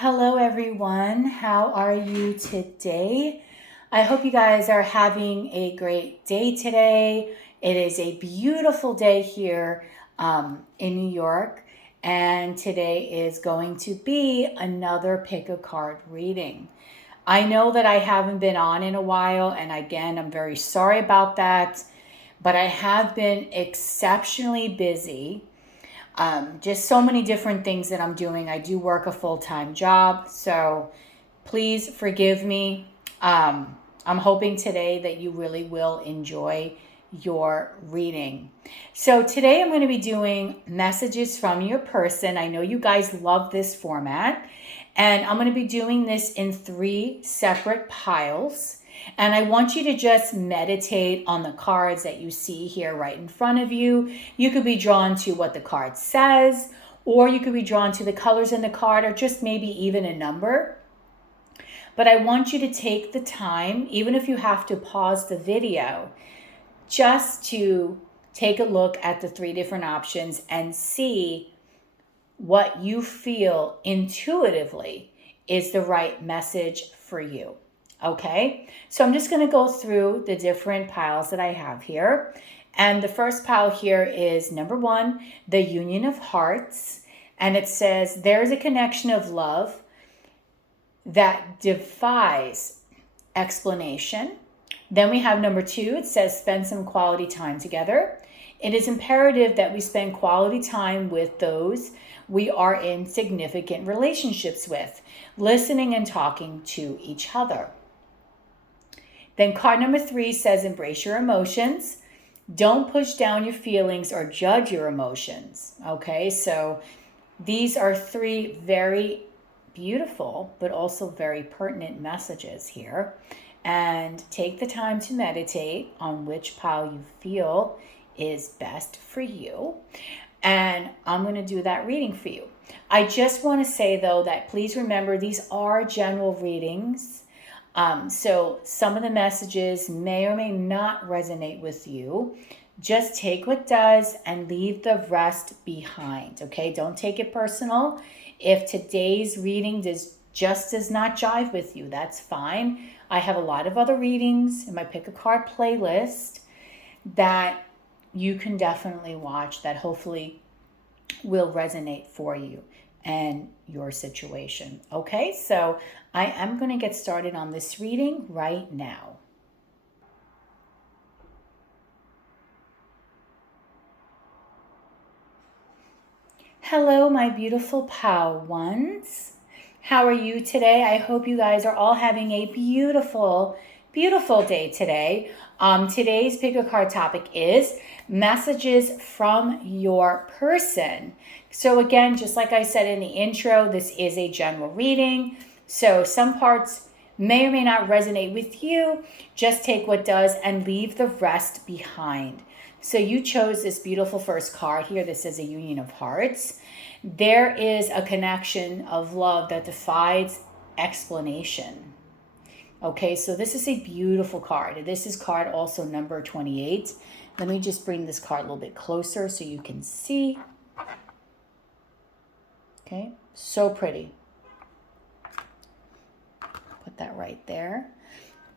Hello, everyone. How are you today? I hope you guys are having a great day today. It is a beautiful day here in New York, and today is going to be another pick a card reading. I know that I haven't been on in a while, and again, I'm very sorry about that, but I have been exceptionally busy. Just so many different things that I'm doing. I do work a full-time job, so please forgive me. I'm hoping today that you really will enjoy your reading. So today I'm going to be doing messages from your person. I know you guys love this format, and I'm going to be doing this in 3 separate piles. And I want you to just meditate on the cards that you see here right in front of you. You could be drawn to what the card says, or you could be drawn to the colors in the card, or just maybe even a number. But I want you to take the time, even if you have to pause the video, just to take a look at the 3 different options and see what you feel intuitively is the right message for you. Okay, so I'm just going to go through the different piles that I have here. And the first pile here is number 1, the Union of Hearts. And it says, there's a connection of love that defies explanation. Then we have number 2, it says, spend some quality time together. It is imperative that we spend quality time with those we are in significant relationships with, listening and talking to each other. Then card number 3 says, embrace your emotions. Don't push down your feelings or judge your emotions. Okay, so these are 3 very beautiful, but also very pertinent messages here. And take the time to meditate on which pile you feel is best for you. And I'm going to do that reading for you. I just want to say, though, that please remember these are general readings. So some of the messages may or may not resonate with you. Just take what does and leave the rest behind, okay? Don't take it personal. If today's reading does not jive with you, that's fine. I have a lot of other readings in my Pick a Card playlist that you can definitely watch that hopefully will resonate for you and your situation. Okay, so I am going to get started on this reading right now. Hello, my beautiful pal ones. How are you today? I hope you guys are all having a beautiful, beautiful day today. Today's pick a card topic is messages from your person. So again, just like I said in the intro, this is a general reading. So some parts may or may not resonate with you. Just take what does and leave the rest behind. So you chose this beautiful first card here. This is a Union of Hearts. There is a connection of love that defies explanation. Okay, so this is a beautiful card. This is card also number 28. Let me just bring this card a little bit closer so you can see. Okay, so pretty. Put that right there.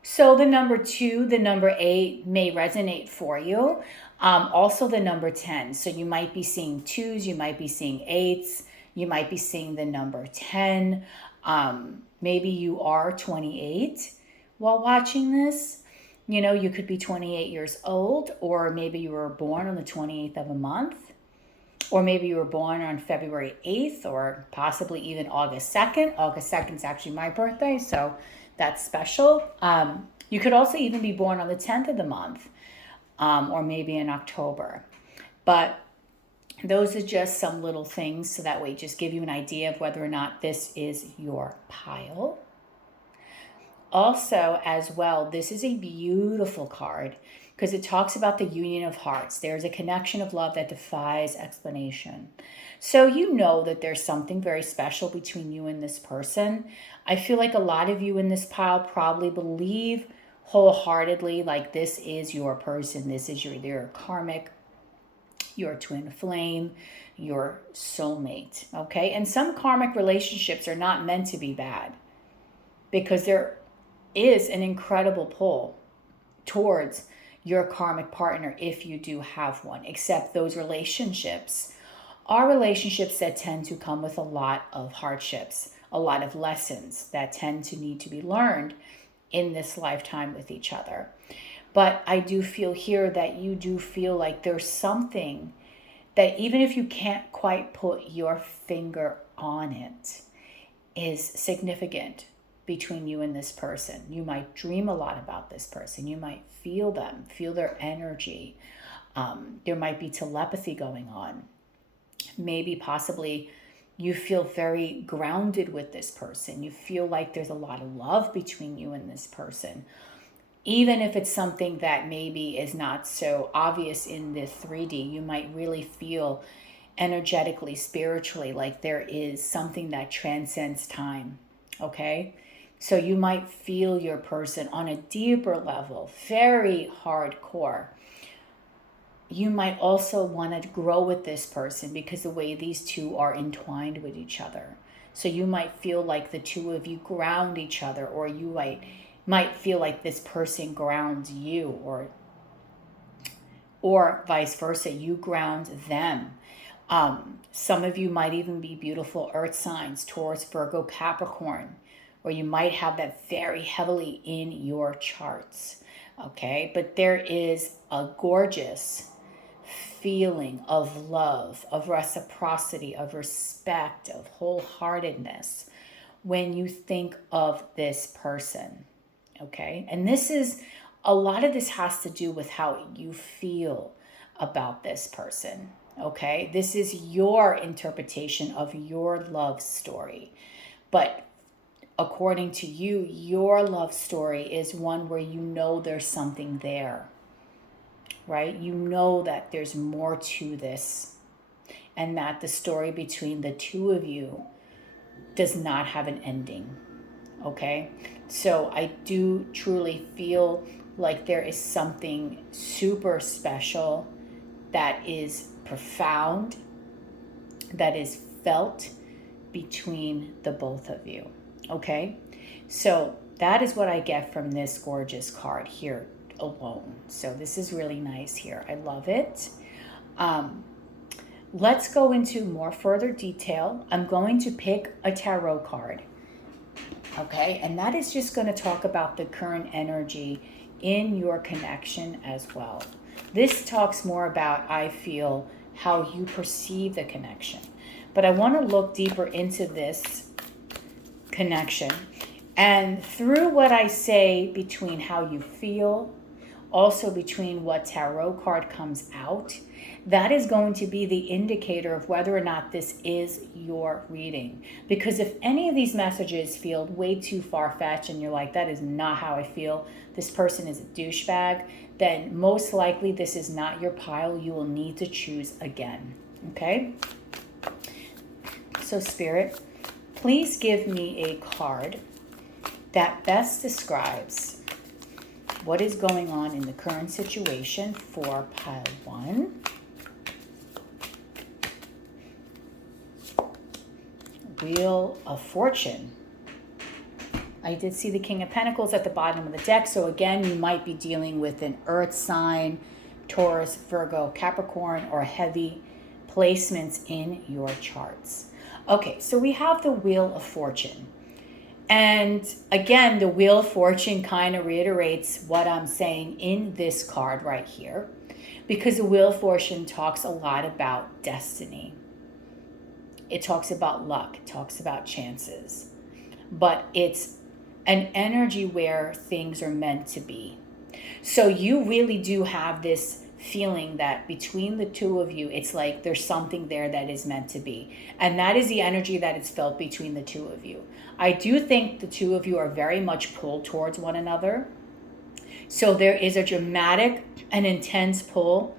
So the number 2, the number 8 may resonate for you. Also the number 10. So you might be seeing 2s, you might be seeing 8s, you might be seeing the number 10. Maybe you are 28 while watching this. You know, you could be 28 years old, or maybe you were born on the 28th of a month, or maybe you were born on February 8th, or possibly even August 2nd. August 2nd is actually my birthday, so that's special. You could also even be born on the 10th of the month, or maybe in October. But those are just some little things, so that way just give you an idea of whether or not this is your pile. Also, as well, this is a beautiful card because it talks about the Union of Hearts. There's a connection of love that defies explanation. So you know that there's something very special between you and this person. I feel like a lot of you in this pile probably believe wholeheartedly like this is your person. This is your karmic your twin flame, your soulmate, okay? And some karmic relationships are not meant to be bad because there is an incredible pull towards your karmic partner if you do have one, except those relationships are relationships that tend to come with a lot of hardships, a lot of lessons that tend to need to be learned in this lifetime with each other. But I do feel here that you do feel like there's something that even if you can't quite put your finger on it, is significant between you and this person. You might dream a lot about this person. You might feel them, feel their energy. There might be telepathy going on. Maybe possibly you feel very grounded with this person. You feel like there's a lot of love between you and this person. Even if it's something that maybe is not so obvious in the 3D, you might really feel energetically, spiritually, like there is something that transcends time, okay? So you might feel your person on a deeper level, very hardcore. You might also want to grow with this person because the way these two are entwined with each other. So you might feel like the two of you ground each other, or you might feel like this person grounds you, or vice versa, you ground them. Some of you might even be beautiful earth signs, Taurus, Virgo, Capricorn, or you might have that very heavily in your charts, okay? But there is a gorgeous feeling of love, of reciprocity, of respect, of wholeheartedness when you think of this person, okay? And a lot of this has to do with how you feel about this person, okay? This is your interpretation of your love story. But according to you, your love story is one where you know there's something there, right? You know that there's more to this, and that the story between the two of you does not have an ending, okay? So I do truly feel like there is something super special that is profound, that is felt between the both of you, okay? So that is what I get from this gorgeous card here alone. So this is really nice here. I love it. Let's go into more further detail. I'm going to pick a tarot card, okay? And that is just going to talk about the current energy in your connection as well. This talks more about, I feel, how you perceive the connection. But I want to look deeper into this connection. And through what I say between how you feel, also between what tarot card comes out, that is going to be the indicator of whether or not this is your reading. Because if any of these messages feel way too far-fetched and you're like, that is not how I feel, this person is a douchebag, then most likely this is not your pile. You will need to choose again, okay? So Spirit, please give me a card that best describes what is going on in the current situation for pile 1. Wheel of Fortune. I did see the King of Pentacles at the bottom of the deck. So again, you might be dealing with an earth sign, Taurus, Virgo, Capricorn, or heavy placements in your charts. Okay, so we have the Wheel of Fortune. And again, the Wheel of Fortune kind of reiterates what I'm saying in this card right here, because the Wheel of Fortune talks a lot about destiny. It talks about luck, it talks about chances, but it's an energy where things are meant to be. So you really do have this feeling that between the two of you, it's like there's something there that is meant to be. And that is the energy that is felt between the two of you. I do think the two of you are very much pulled towards one another. So there is a dramatic and intense pull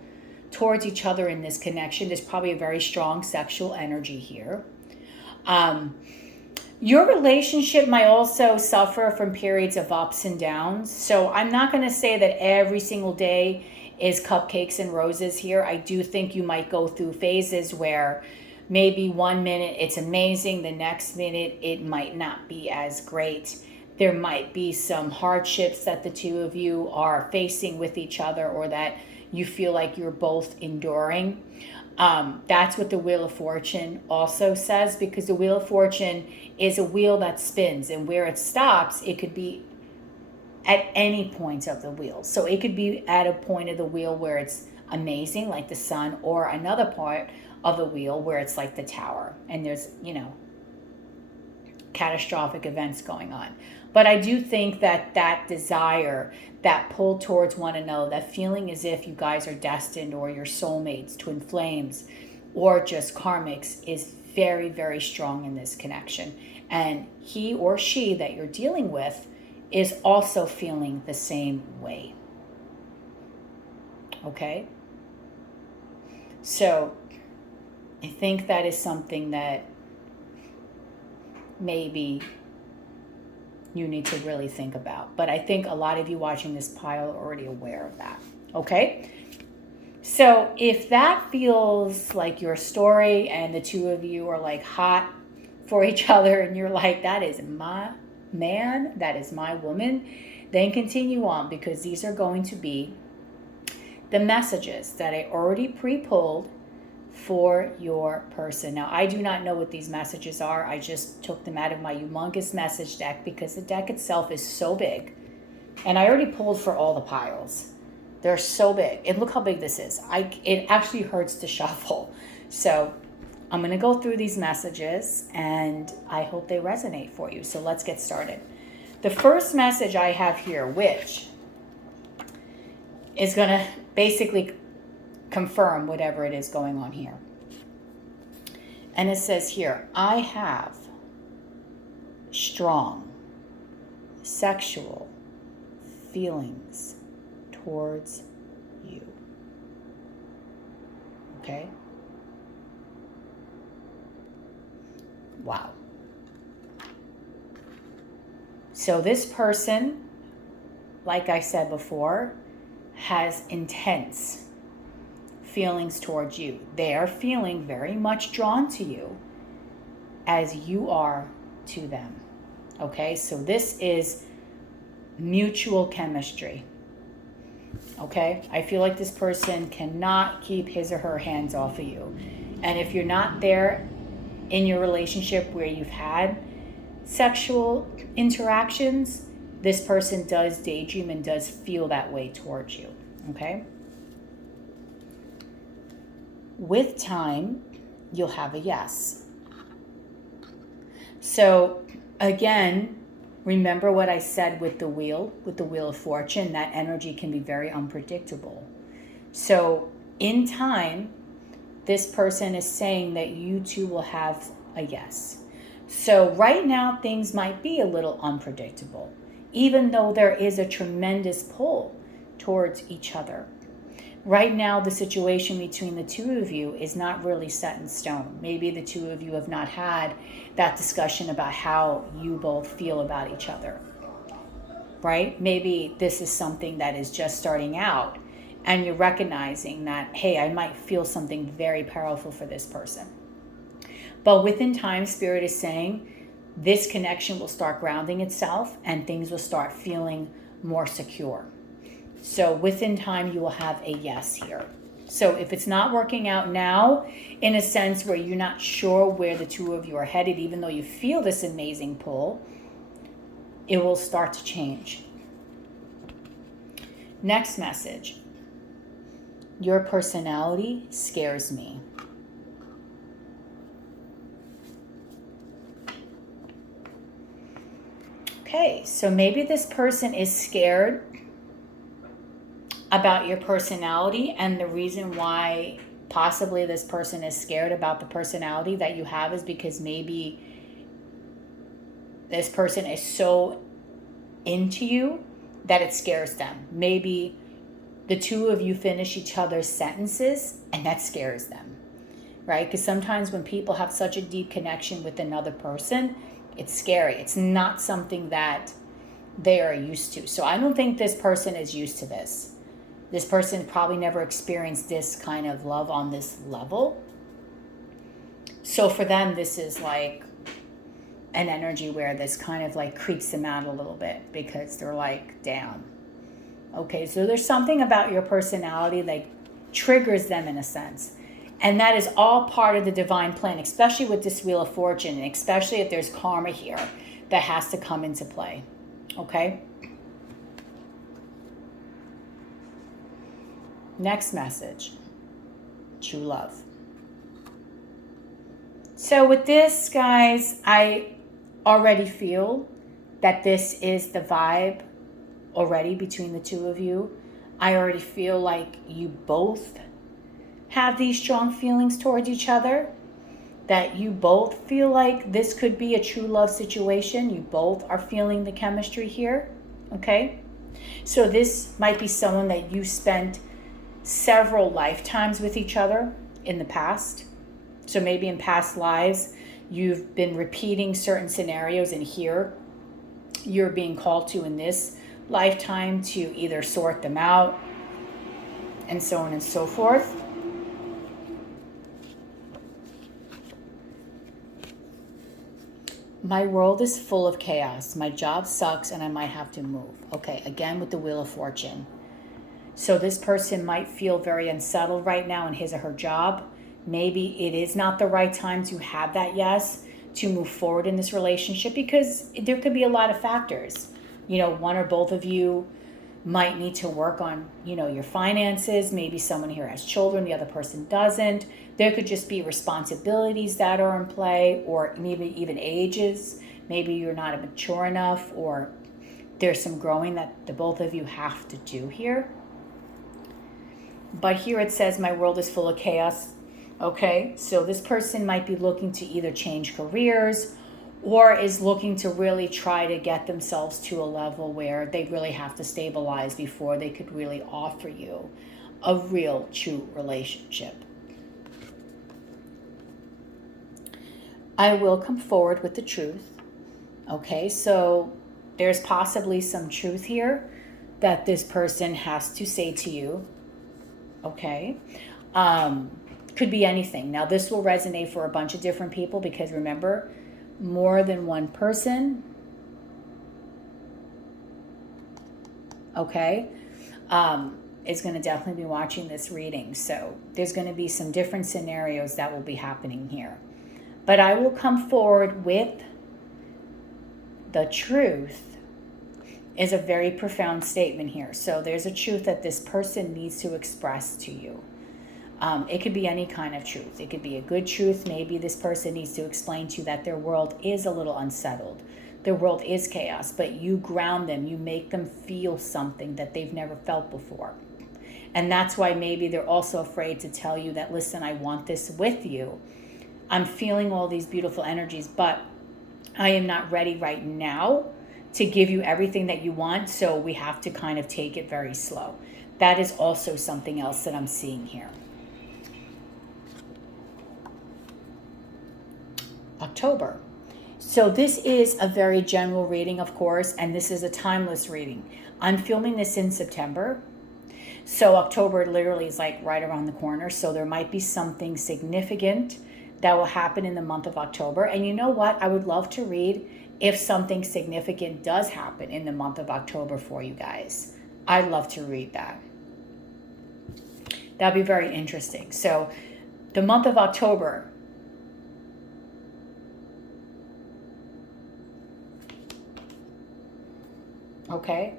towards each other in this connection. There's probably a very strong sexual energy here. Your relationship might also suffer from periods of ups and downs. So I'm not going to say that every single day is cupcakes and roses here. I do think you might go through phases where maybe 1 minute it's amazing, the next minute it might not be as great. There might be some hardships that the two of you are facing with each other, or that you feel like you're both enduring. That's what the Wheel of Fortune also says, because the Wheel of Fortune is a wheel that spins, and where it stops, it could be at any point of the wheel. So it could be at a point of the wheel where it's amazing, like the sun, or another part of the wheel where it's like the Tower, and there's, catastrophic events going on. But I do think that that desire, that pull towards one another, that feeling as if you guys are destined, or your soulmates, twin flames, or just karmics, is very, very strong in this connection. And he or she that you're dealing with is also feeling the same way. Okay? So I think that is something that maybe you need to really think about. But I think a lot of you watching this pile are already aware of that. Okay? So if that feels like your story, and the two of you are like hot for each other, and you're like, that is my man, that is my woman, then continue on, because these are going to be the messages that I already pre-pulled for your person. Now, I do not know what these messages are. I just took them out of my humongous message deck, because the deck itself is so big. And I already pulled for all the piles. They're so big. And look how big this is. It actually hurts to shuffle. So I'm going to go through these messages, and I hope they resonate for you. So let's get started. The first message I have here, which is going to basically confirm whatever it is going on here. And it says here, I have strong sexual feelings towards you. Okay? Wow. So this person, like I said before, has intense feelings towards you. They are feeling very much drawn to you, as you are to them. Okay, so this is mutual chemistry. Okay, I feel like this person cannot keep his or her hands off of you. And if you're not there in your relationship where you've had sexual interactions, this person does daydream and does feel that way towards you. Okay? With time, you'll have a yes. So again, remember what I said with the Wheel of Fortune, that energy can be very unpredictable. So in time, this person is saying that you two will have a yes. So right now, things might be a little unpredictable, even though there is a tremendous pull towards each other. Right now, the situation between the two of you is not really set in stone. Maybe the two of you have not had that discussion about how you both feel about each other, right? Maybe this is something that is just starting out, and you're recognizing that, hey, I might feel something very powerful for this person. But within time, Spirit is saying this connection will start grounding itself, and things will start feeling more secure. So within time, you will have a yes here. So if it's not working out now, in a sense where you're not sure where the two of you are headed, even though you feel this amazing pull, it will start to change. Next message. Your personality scares me. Okay, so maybe this person is scared about your personality, and the reason why possibly this person is scared about the personality that you have is because maybe this person is so into you that it scares them. Maybe the two of you finish each other's sentences and that scares them, right? Because sometimes when people have such a deep connection with another person, it's scary. It's not something that they are used to. So I don't think this person is used to this. This person probably never experienced this kind of love on this level. So for them, this is like an energy where this kind of like creeps them out a little bit because they're like, damn. Okay, so there's something about your personality that triggers them in a sense. And that is all part of the divine plan, especially with this Wheel of Fortune, and especially if there's karma here that has to come into play. Okay? Next message. True love. So with this, guys, I already feel that this is the vibe already between the two of you. I already feel like you both have these strong feelings towards each other, that you both feel like this could be a true love situation. You both are feeling the chemistry here, okay? So this might be someone that you spent several lifetimes with each other in the past. So maybe in past lives, you've been repeating certain scenarios, and here you're being called to in this lifetime to either sort them out and so on and so forth. My world is full of chaos. My job sucks and I might have to move. Okay, again with the Wheel of Fortune. So this person might feel very unsettled right now in his or her job. Maybe it is not the right time to have that yes, to move forward in this relationship, because there could be a lot of factors. You know, one or both of you might need to work on, you know, your finances. Maybe someone here has children, the other person doesn't. There could just be responsibilities that are in play, or maybe even ages. Maybe you're not mature enough, or there's some growing that the both of you have to do here. But here it says, my world is full of chaos. Okay, so this person might be looking to either change careers or is looking to really try to get themselves to a level where they really have to stabilize before they could really offer you a real, true relationship. I will come forward with the truth. Okay, so there's possibly some truth here that this person has to say to you. Okay, could be anything. Now this will resonate for a bunch of different people, because remember, more than one person, okay, is going to definitely be watching this reading. So there's going to be some different scenarios that will be happening here. But I will come forward with the truth is a very profound statement here. So there's a truth that this person needs to express to you. It could be any kind of truth. It could be a good truth. Maybe this person needs to explain to you that their world is a little unsettled. Their world is chaos, but you ground them. You make them feel something that they've never felt before. And that's why maybe they're also afraid to tell you that, listen, I want this with you. I'm feeling all these beautiful energies, but I am not ready right now to give you everything that you want. So we have to kind of take it very slow. That is also something else that I'm seeing here. October. So this is a very general reading, of course, and this is a timeless reading. I'm filming this in September. So October literally is like right around the corner. So there might be something significant that will happen in the month of October. And you know what? I would love to read if something significant does happen in the month of October for you guys. I'd love to read that. That'd be very interesting. So the month of October, okay,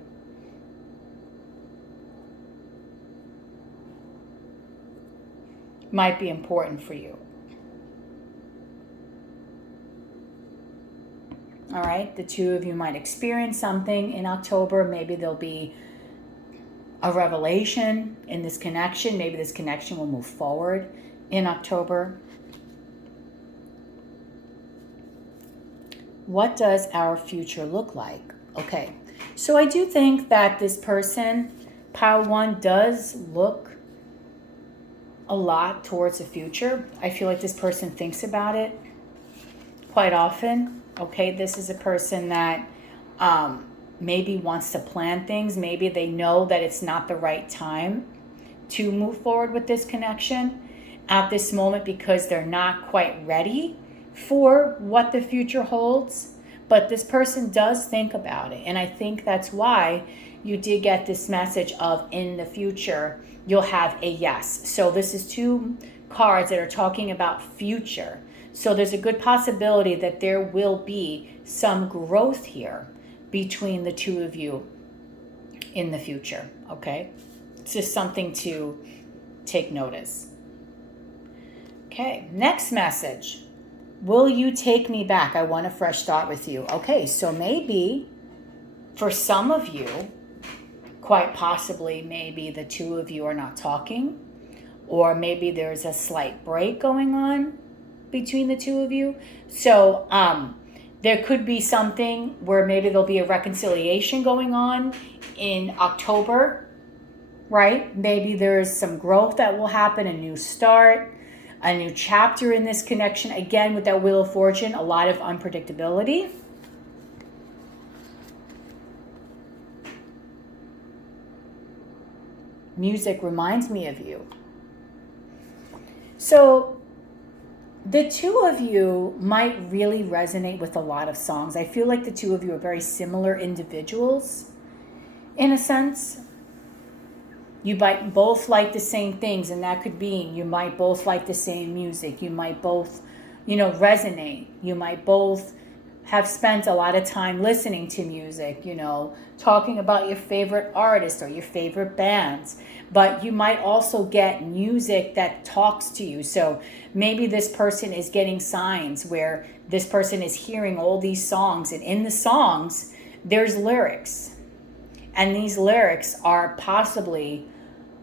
might be important for you. All right, the two of you might experience something in October. Maybe there'll be a revelation in this connection. Maybe this connection will move forward in October. What does our future look like? Okay, so I do think that this person, Pile 1, does look a lot towards the future. I feel like this person thinks about it quite often. Okay, this is a person that maybe wants to plan things. Maybe they know that it's not the right time to move forward with this connection at this moment because they're not quite ready for what the future holds. But this person does think about it. And I think that's why you did get this message of in the future, you'll have a yes. So this is 2 cards that are talking about future. So there's a good possibility that there will be some growth here between the 2 of you in the future, okay? It's just something to take notice. Okay, next message. Will you take me back? I want a fresh start with you. Okay, so maybe for some of you, quite possibly maybe the 2 of you are not talking, or maybe there's a slight break going on between the 2 of you. So there could be something where maybe there'll be a reconciliation going on in October, right? Maybe there's some growth that will happen, a new start, a new chapter in this connection. Again, with that Wheel of Fortune, a lot of unpredictability. Music reminds me of you. So the 2 of you might really resonate with a lot of songs. I feel like the 2 of you are very similar individuals in a sense. You might both like the same things, and that could be you might both like the same music. You might both, resonate. You might both have spent a lot of time listening to music, talking about your favorite artists or your favorite bands. But you might also get music that talks to you. So maybe this person is getting signs where this person is hearing all these songs, and in the songs, there's lyrics. And these lyrics are possibly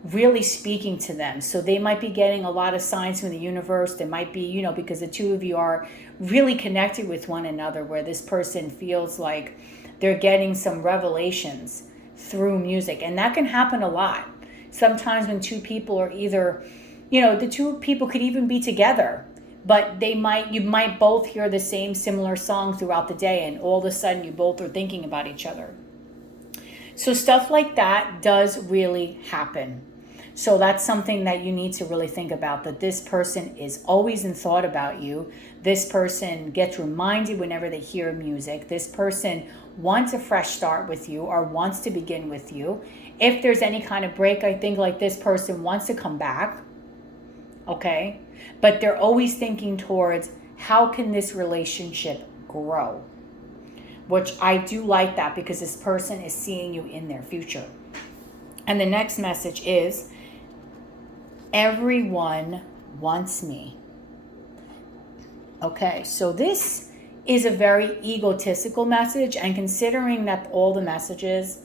really speaking to them. So they might be getting a lot of signs from the universe. They might be, because the 2 of you are really connected with one another, where this person feels like they're getting some revelations through music. And that can happen a lot. Sometimes when 2 people are either, the 2 people could even be together, but you might both hear the same similar song throughout the day, and all of a sudden you both are thinking about each other. So stuff like that does really happen. So that's something that you need to really think about, that this person is always in thought about you. This person gets reminded whenever they hear music. This person wants a fresh start with you or wants to begin with you. If there's any kind of break, I think like this person wants to come back, okay? But they're always thinking towards how can this relationship grow? Which I do like that, because this person is seeing you in their future. And the next message is, everyone wants me. Okay, so this is a very egotistical message, and considering that all the messages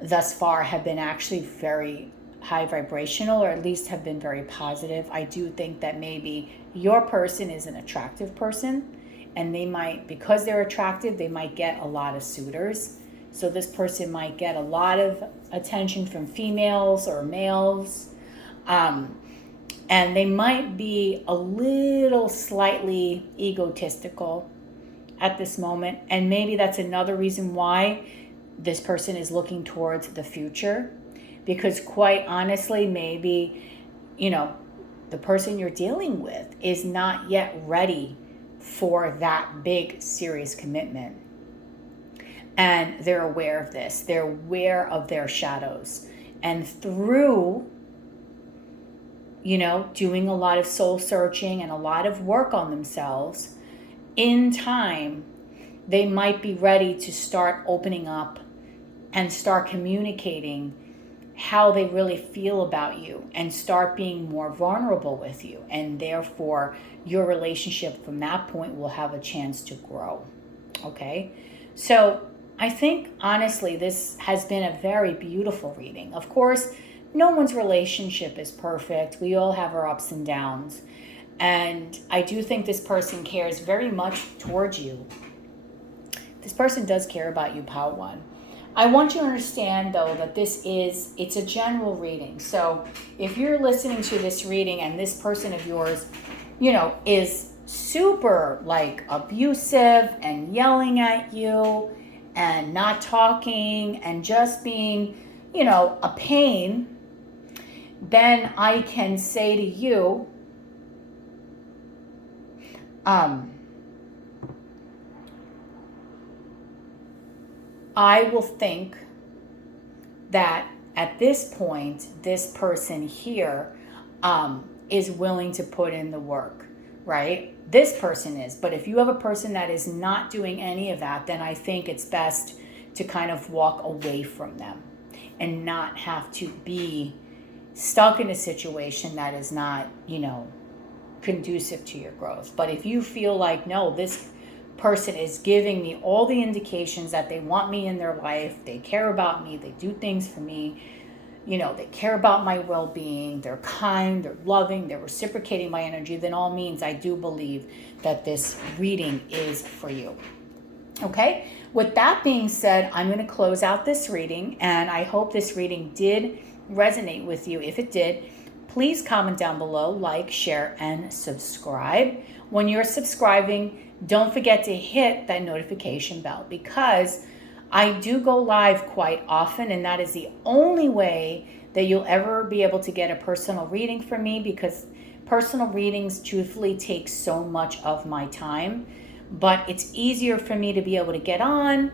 thus far have been actually very high vibrational, or at least have been very positive, I do think that maybe your person is an attractive person, and they might, because they're attractive, they might get a lot of suitors. So this person might get a lot of attention from females or males. And they might be a little slightly egotistical at this moment. And maybe that's another reason why this person is looking towards the future. Because quite honestly, maybe, the person you're dealing with is not yet ready for that big, serious commitment. And they're aware of this. They're aware of their shadows. And through, doing a lot of soul searching and a lot of work on themselves, in time, they might be ready to start opening up and start communicating how they really feel about you and start being more vulnerable with you. And therefore, your relationship from that point will have a chance to grow. Okay? So I think, honestly, this has been a very beautiful reading. Of course, no one's relationship is perfect. We all have our ups and downs. And I do think this person cares very much towards you. This person does care about you, Power One. I want you to understand, though, that it's a general reading. So if you're listening to this reading and this person of yours, is super abusive and yelling at you and not talking and just being, a pain, then I can say to you, I will think that at this point, this person here is willing to put in the work, right? This person is. But if you have a person that is not doing any of that, then I think it's best to kind of walk away from them and not have to be stuck in a situation that is not, conducive to your growth. But if you feel like, no, this person is giving me all the indications that they want me in their life, they care about me, they do things for me, they care about my well-being, they're kind, they're loving, they're reciprocating my energy, then all means I do believe that this reading is for you. Okay? With that being said, I'm going to close out this reading, and I hope this reading did resonate with you. If it did, please comment down below, like, share, and subscribe. When you're subscribing, don't forget to hit that notification bell, because I do go live quite often, and that is the only way that you'll ever be able to get a personal reading from me, because personal readings truthfully take so much of my time. But it's easier for me to be able to get on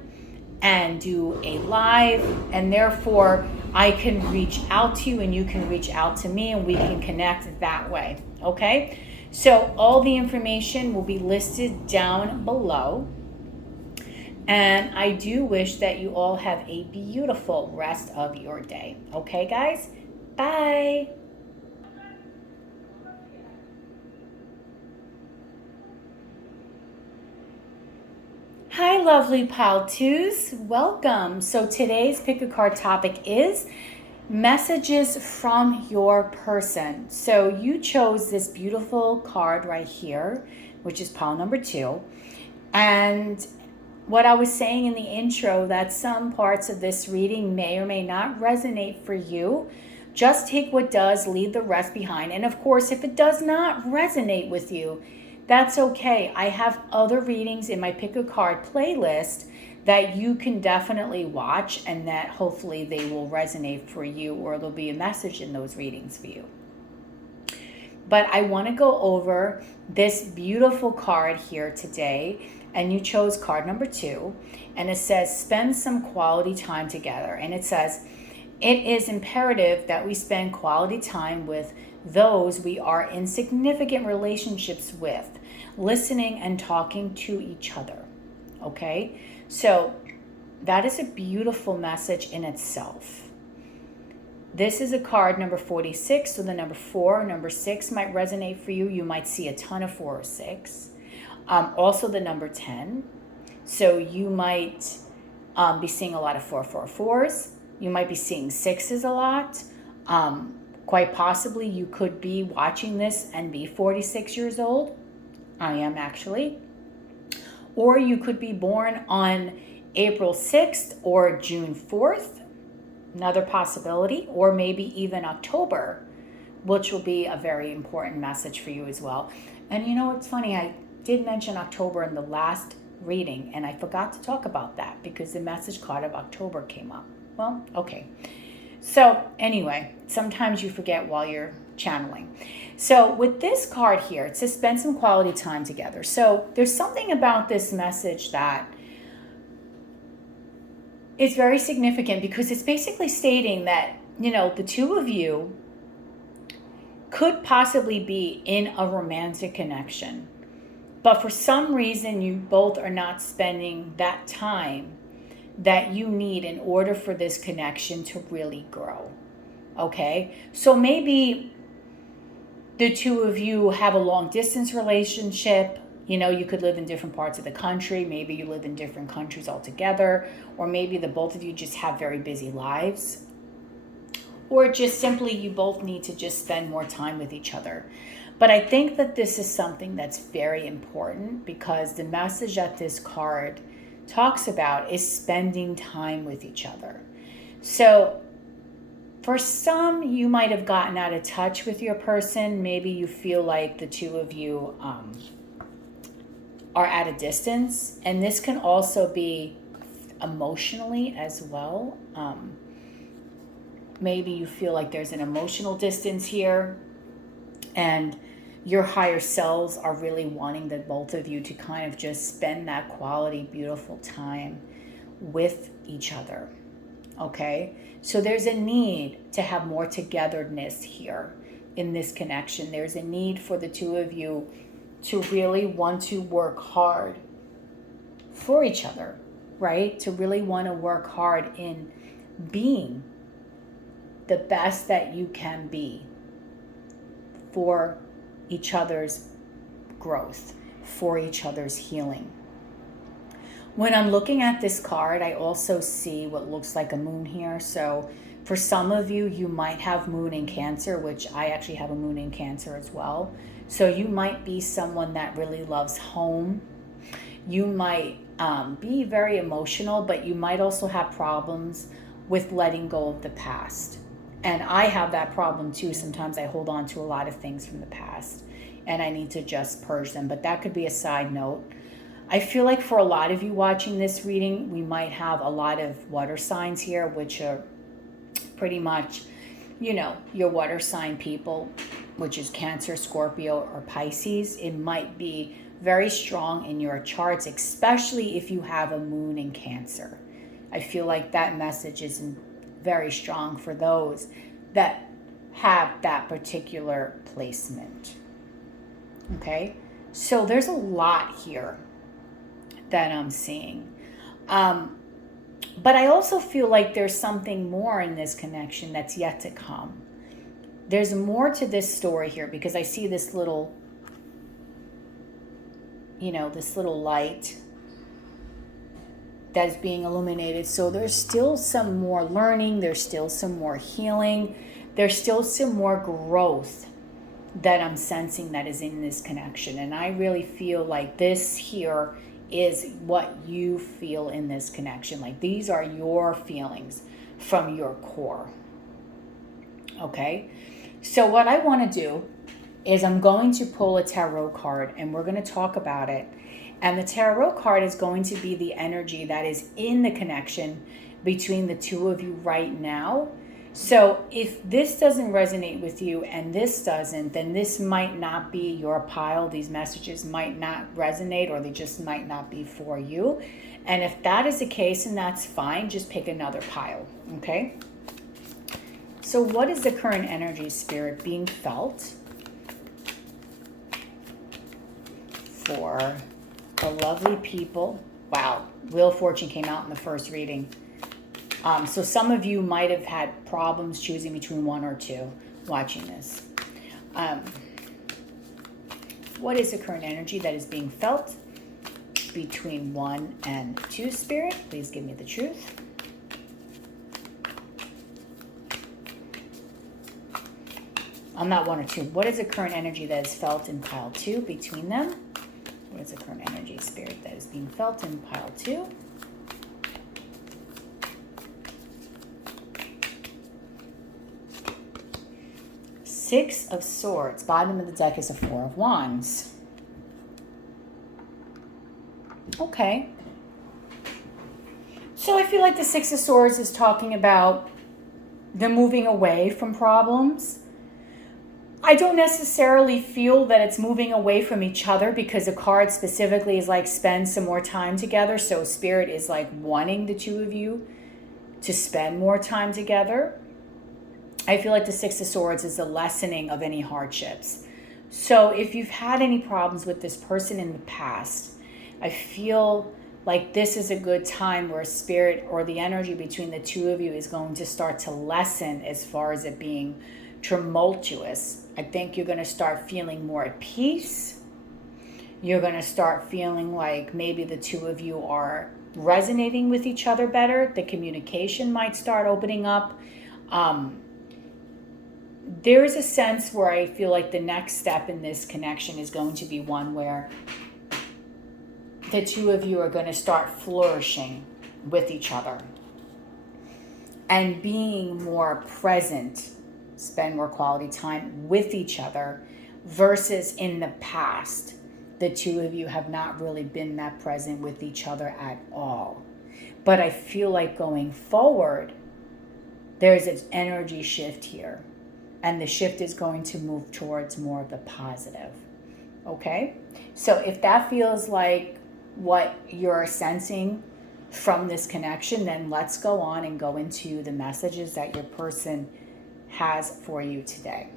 and do a live, and therefore I can reach out to you and you can reach out to me, and we can connect that way. Okay? So all the information will be listed down below. And I do wish that you all have a beautiful rest of your day. Okay, guys? Bye. Hi, lovely pile twos. Welcome. So today's pick a card topic is messages from your person. So you chose this beautiful card right here, which is pile number 2. And what I was saying in the intro, that some parts of this reading may or may not resonate for you. Just take what does, leave the rest behind. And of course, if it does not resonate with you, that's okay. I have other readings in my Pick a Card playlist that you can definitely watch, and that hopefully they will resonate for you, or there'll be a message in those readings for you. But I want to go over this beautiful card here today, and you chose card number 2, and it says spend some quality time together. And it says it is imperative that we spend quality time with those we are in significant relationships with, listening and talking to each other. Okay? So that is a beautiful message in itself. This is a card number 46, so the number 4 or number 6 might resonate for you. You might see a ton of 4 or 6. Also the number 10. So you might be seeing a lot of 444s. You might be seeing 6s a lot. Quite possibly you could be watching this and be 46 years old. I am actually. Or you could be born on April 6th or June 4th. Another possibility. Or maybe even October, which will be a very important message for you as well. And you know, it's funny, I did mention October in the last reading, and I forgot to talk about that because the message card of October came up. Well, okay. So anyway, sometimes you forget while you're channeling. So with this card here, it says spend some quality time together. So there's something about this message that is very significant, because it's basically stating that, the two of you could possibly be in a romantic connection, but for some reason you both are not spending that time that you need in order for this connection to really grow. Okay? So maybe the two of you have a long distance relationship. You could live in different parts of the country. Maybe you live in different countries altogether. Or maybe the both of you just have very busy lives. Or just simply you both need to just spend more time with each other. But I think that this is something that's very important, because the message that this card talks about is spending time with each other. So for some, you might have gotten out of touch with your person. Maybe you feel like the two of you are at a distance. And this can also be emotionally as well. Maybe you feel like there's an emotional distance here, and your higher selves are really wanting the both of you to kind of just spend that quality, beautiful time with each other. Okay? So there's a need to have more togetherness here in this connection. There's a need for the two of you to really want to work hard for each other, right? To really want to work hard in being the best that you can be for each other's growth, for each other's healing. When I'm looking at this card, I also see what looks like a moon here. So for some of you, you might have moon in Cancer, which I actually have a moon in Cancer as well. So you might be someone that really loves home. You might be very emotional, but you might also have problems with letting go of the past. And I have that problem too. Sometimes I hold on to a lot of things from the past and I need to just purge them. But that could be a side note. I feel like for a lot of you watching this reading, we might have a lot of water signs here, which are pretty much, your water sign people, which is Cancer, Scorpio, or Pisces. It might be very strong in your charts, especially if you have a moon in Cancer. I feel like that message is very strong for those that have that particular placement. Okay, so there's a lot here that I'm seeing. But I also feel like there's something more in this connection that's yet to come. There's more to this story here because I see this little, this little light that is being illuminated. So there's still some more learning. There's still some more healing. There's still some more growth that I'm sensing that is in this connection. And I really feel like this here is what you feel in this connection. Like these are your feelings from your core. Okay? So what I want to do is I'm going to pull a tarot card and we're going to talk about it. And the tarot card is going to be the energy that is in the connection between the two of you right now. So if this doesn't resonate with you and this doesn't, then this might not be your pile. These messages might not resonate or they just might not be for you. And if that is the case, and that's fine, just pick another pile, okay? So what is the current energy, Spirit, being felt for the lovely people? Wow, Wheel of Fortune came out in the first reading. So some of you might have had problems choosing between one or two watching this. What is the current energy that is being felt between 1 and 2, Spirit? Please give me the truth. I'm not 1 or 2. What is the current energy that is felt in pile 2 between them? What is the current energy, Spirit, that is being felt in pile 2? Six of Swords. Bottom of the deck is a Four of Wands. Okay. So I feel like the Six of Swords is talking about them moving away from problems. I don't necessarily feel that it's moving away from each other because the card specifically is like spend some more time together. So Spirit is like wanting the two of you to spend more time together. I feel like the Six of Swords is the lessening of any hardships. So if you've had any problems with this person in the past, I feel like this is a good time where Spirit or the energy between the two of you is going to start to lessen as far as it being tumultuous. I think you're going to start feeling more at peace. You're going to start feeling like maybe the two of you are resonating with each other better. The communication might start opening up. There is a sense where I feel like the next step in this connection is going to be one where the two of you are going to start flourishing with each other and being more present, spend more quality time with each other versus in the past, the two of you have not really been that present with each other at all. But I feel like going forward, there's an energy shift here. And the shift is going to move towards more of the positive. Okay? So if that feels like what you're sensing from this connection, then let's go on and go into the messages that your person has for you today.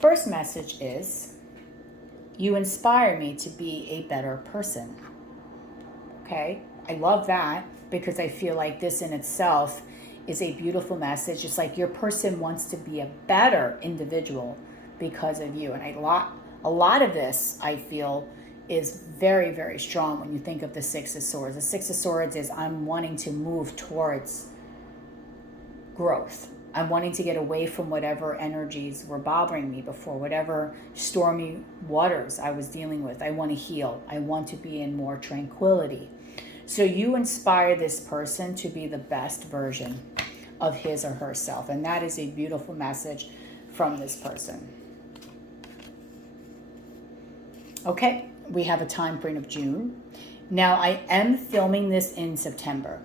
First message is, you inspire me to be a better person. Okay? I love that because I feel like this in itself is a beautiful message. It's like your person wants to be a better individual because of you. And a lot of this, I feel, is very, very strong when you think of the Six of Swords. The Six of Swords is I'm wanting to move towards growth. I'm wanting to get away from whatever energies were bothering me before, whatever stormy waters I was dealing with. I want to heal. I want to be in more tranquility. So you inspire this person to be the best version of his or herself. And that is a beautiful message from this person. Okay, we have a time frame of June. Now, I am filming this in September.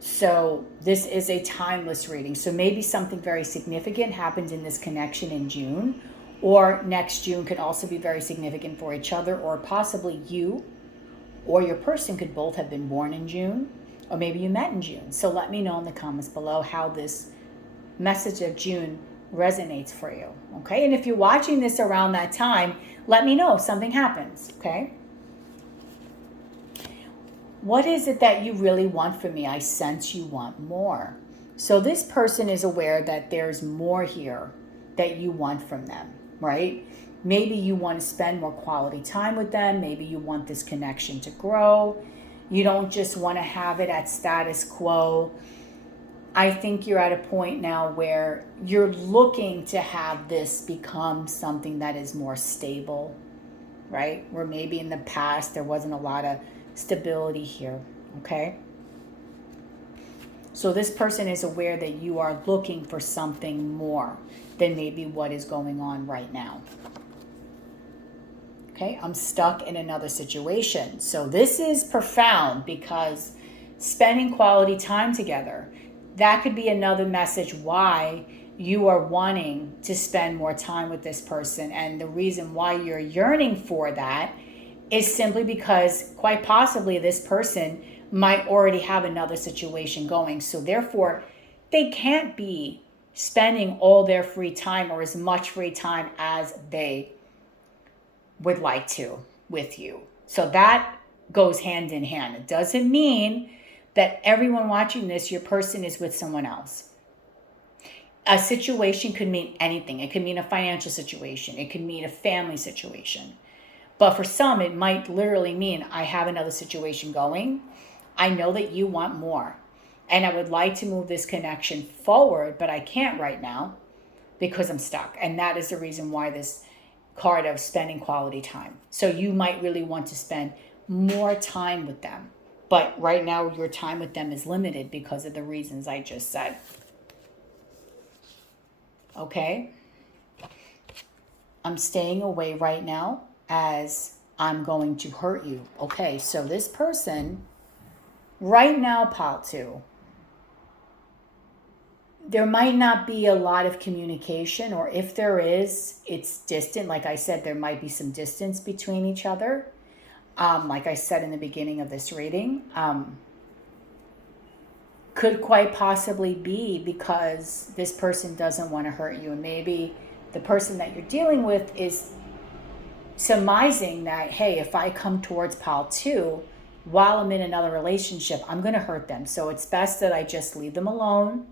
So this is a timeless reading. So maybe something very significant happened in this connection in June, or next June could also be very significant for each other, or possibly you or your person could both have been born in June, or maybe you met in June. So let me know in the comments below how this message of June resonates for you. Okay, and if you're watching this around that time, let me know if something happens. Okay. What is it that you really want from me? I sense you want more. So this person is aware that there's more here that you want from them, right? Maybe you want to spend more quality time with them. Maybe you want this connection to grow. You don't just want to have it at status quo. I think you're at a point now where you're looking to have this become something that is more stable, right? Where maybe in the past there wasn't a lot of stability here, okay? So this person is aware that you are looking for something more than maybe what is going on right now. Okay, I'm stuck in another situation. So this is profound because spending quality time together, that could be another message why you are wanting to spend more time with this person. And the reason why you're yearning for that is simply because quite possibly this person might already have another situation going. So therefore, they can't be spending all their free time or as much free time as they would like to with you. So that goes hand in hand. It doesn't mean that everyone watching this, your person is with someone else. A situation could mean anything. It could mean a financial situation. It could mean a family situation. But for some, it might literally mean I have another situation going. I know that you want more. And I would like to move this connection forward, but I can't right now because I'm stuck. And that is the reason why this card of spending quality time. So you might really want to spend more time with them. But right now, your time with them is limited because of the reasons I just said. Okay? I'm staying away right now as I'm going to hurt you. Okay, so this person, right now, pile 2, there might not be a lot of communication, or if there is, it's distant. Like I said, there might be some distance between each other. Like I said in the beginning of this reading, could quite possibly be because this person doesn't want to hurt you. And maybe the person that you're dealing with is surmising that, hey, if I come towards pile 2 while I'm in another relationship, I'm going to hurt them. So it's best that I just leave them alone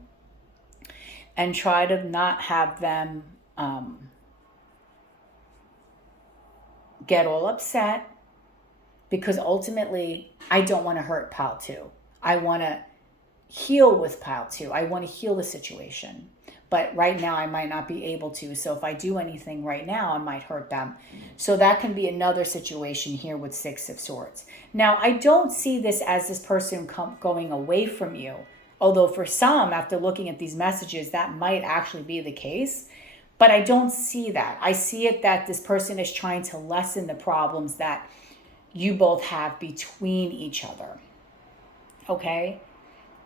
and try to not have them get all upset, because ultimately I don't want to hurt pile 2. I want to heal with pile 2. I want to heal the situation. But right now I might not be able to. So if I do anything right now, I might hurt them. So that can be another situation here with Six of Swords. Now, I don't see this as this person going away from you. Although for some, after looking at these messages, that might actually be the case. But I don't see that. I see it that this person is trying to lessen the problems that you both have between each other. Okay?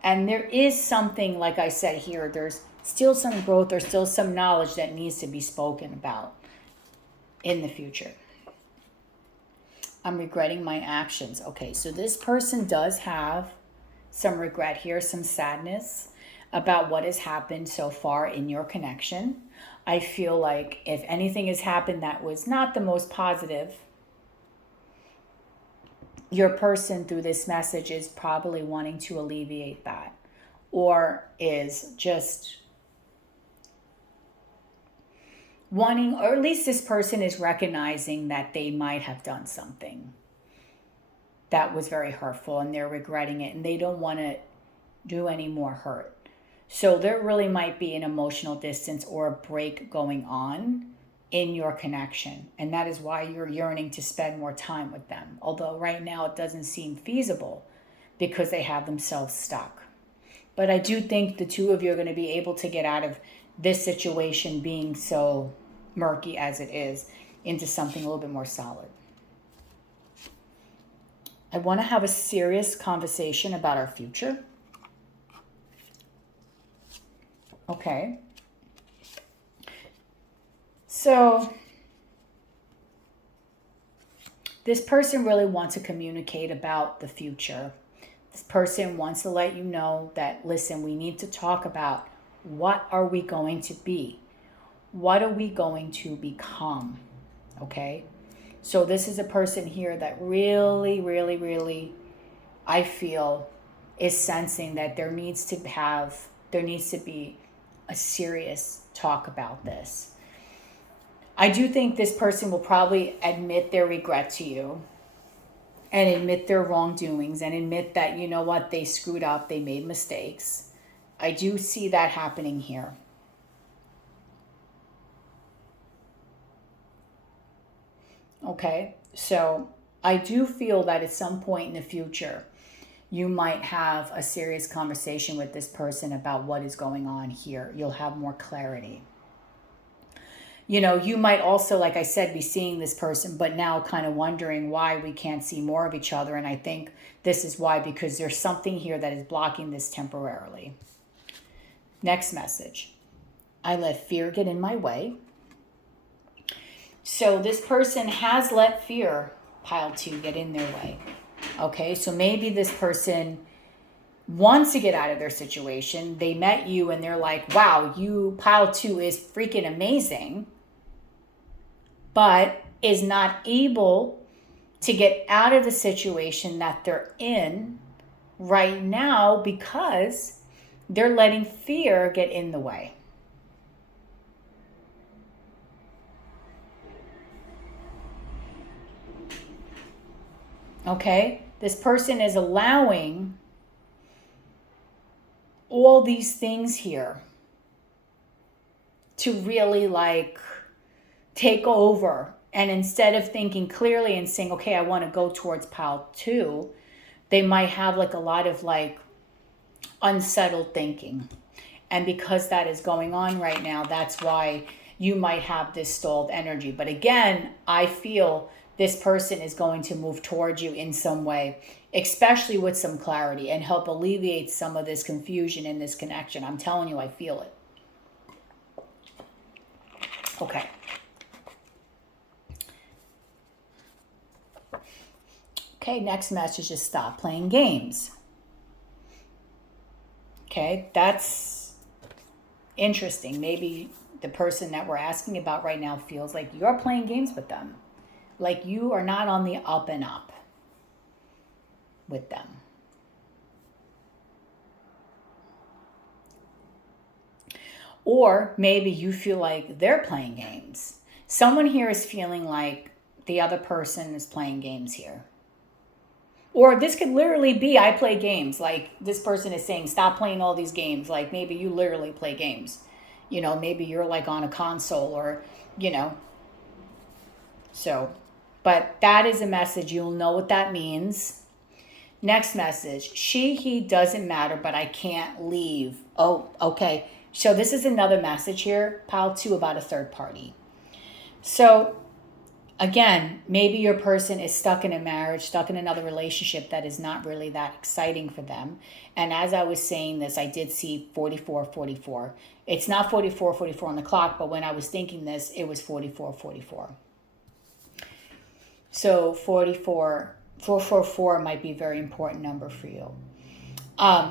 And there is something, like I said here, there's still some growth, there's still some knowledge that needs to be spoken about in the future. I'm regretting my actions. Okay, so this person does have some regret here, some sadness about what has happened so far in your connection. I feel like if anything has happened that was not the most positive, your person through this message is probably wanting to alleviate that, or is just wanting, or at least this person is recognizing that they might have done something that was very hurtful and they're regretting it and they don't want to do any more hurt. So there really might be an emotional distance or a break going on in your connection. And that is why you're yearning to spend more time with them. Although right now it doesn't seem feasible because they have themselves stuck. But I do think the two of you are going to be able to get out of this situation being so murky as it is into something a little bit more solid. I want to have a serious conversation about our future. Okay. So this person really wants to communicate about the future. This person wants to let you know that, listen, we need to talk about what are we going to be? What are we going to become? Okay? So this is a person here that really, really, really, I feel, is sensing that there needs to be a serious talk about this. I do think this person will probably admit their regret to you and admit their wrongdoings and admit that, you know what, they screwed up, they made mistakes. I do see that happening here. Okay, so I do feel that at some point in the future, you might have a serious conversation with this person about what is going on here. You'll have more clarity. You know, you might also, like I said, be seeing this person, but now kind of wondering why we can't see more of each other. And I think this is why, because there's something here that is blocking this temporarily. Next message. I let fear get in my way. So this person has let fear, pile 2, get in their way. Okay, so maybe this person wants to get out of their situation. They met you and they're like, wow, you, pile 2 is freaking amazing, but is not able to get out of the situation that they're in right now because they're letting fear get in the way. Okay, this person is allowing all these things here to really take over. And instead of thinking clearly and saying, okay, I want to go towards pile 2, they might have a lot of unsettled thinking. And because that is going on right now, that's why you might have this stalled energy. But again, I feel this person is going to move towards you in some way, especially with some clarity, and help alleviate some of this confusion in this connection. I'm telling you, I feel it. Okay. Okay, next message is stop playing games. Okay, that's interesting. Maybe the person that we're asking about right now feels like you're playing games with them. Like you are not on the up and up with them. Or maybe you feel like they're playing games. Someone here is feeling like the other person is playing games here. Or this could literally be, I play games. Like this person is saying, stop playing all these games. Like maybe you literally play games. You know, maybe you're on a console or, So, but that is a message. You'll know what that means. Next message. She, he, doesn't matter, but I can't leave. Oh, okay. So this is another message here, pile 2, about a third party. So Again, maybe your person is stuck in a marriage, stuck in another relationship that is not really that exciting for them. And as I was saying this, I did see 4444. It's not 4444 on the clock, but when I was thinking this, it was 4444. So 444 might be a very important number for you.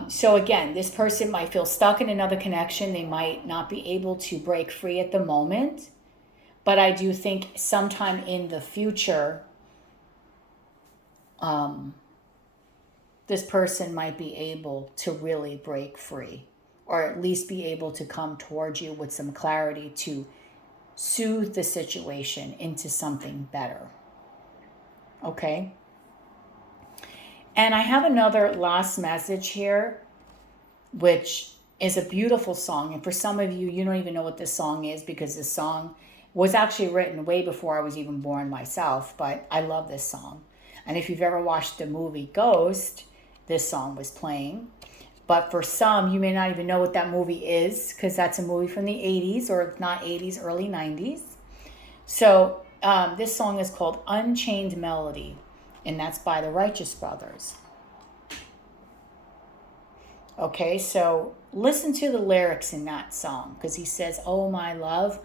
So again, this person might feel stuck in another connection. They might not be able to break free at the moment. But I do think sometime in the future, this person might be able to really break free, or at least be able to come towards you with some clarity to soothe the situation into something better. Okay? And I have another last message here, which is a beautiful song. And for some of you, you don't even know what this song is, because this song was actually written way before I was even born myself, but I love this song. And if you've ever watched the movie Ghost, this song was playing. But for some, you may not even know what that movie is, because that's a movie from the 80s, or if not 80s, early 90s. So this song is called Unchained Melody, and that's by the Righteous Brothers. Okay, so listen to the lyrics in that song, because he says, "Oh, my love,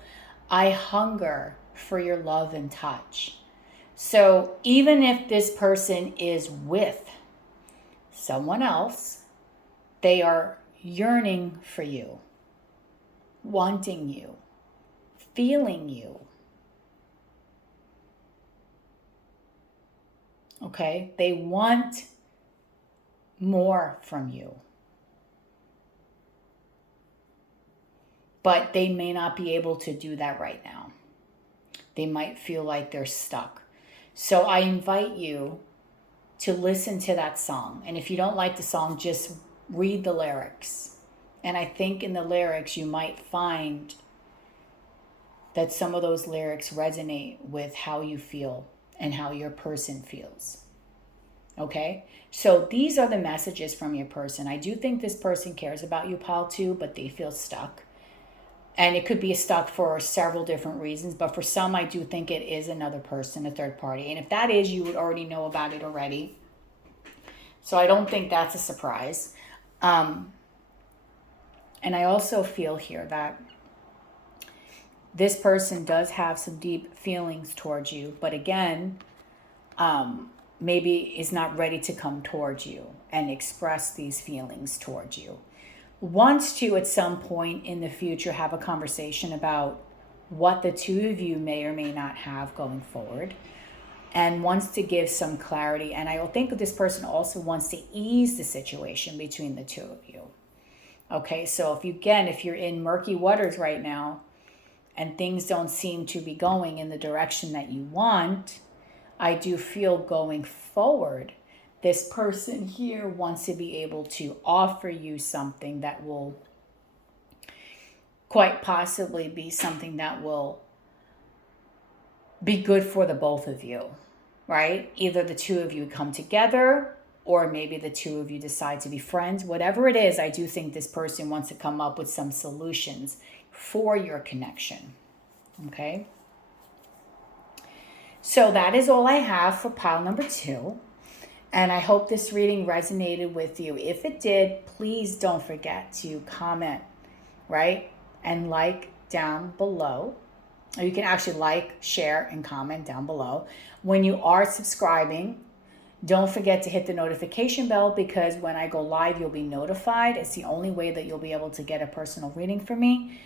I hunger for your love and touch." So even if this person is with someone else, they are yearning for you, wanting you, feeling you. Okay? They want more from you. But they may not be able to do that right now. They might feel like they're stuck. So I invite you to listen to that song. And if you don't like the song, just read the lyrics. And I think in the lyrics, you might find that some of those lyrics resonate with how you feel and how your person feels. Okay? So these are the messages from your person. I do think this person cares about you, pile 2, but they feel stuck. And it could be stuck for several different reasons, but for some, I do think it is another person, a third party. And if that is, you would already know about it already. So I don't think that's a surprise. And I also feel here that this person does have some deep feelings towards you, but again, maybe is not ready to come towards you and express these feelings towards you. Wants to, at some point in the future, have a conversation about what the two of you may or may not have going forward, and wants to give some clarity. And I think that this person also wants to ease the situation between the two of you. Okay, so if you're in murky waters right now and things don't seem to be going in the direction that you want, I do feel going forward, this person here wants to be able to offer you something that will quite possibly be something that will be good for the both of you, right? Either the two of you come together, or maybe the two of you decide to be friends. Whatever it is, I do think this person wants to come up with some solutions for your connection, okay? So that is all I have for pile number 2. And I hope this reading resonated with you. If it did, please don't forget to comment, right? And like down below. Or you can actually like, share, and comment down below. When you are subscribing, don't forget to hit the notification bell, because when I go live, you'll be notified. It's the only way that you'll be able to get a personal reading from me,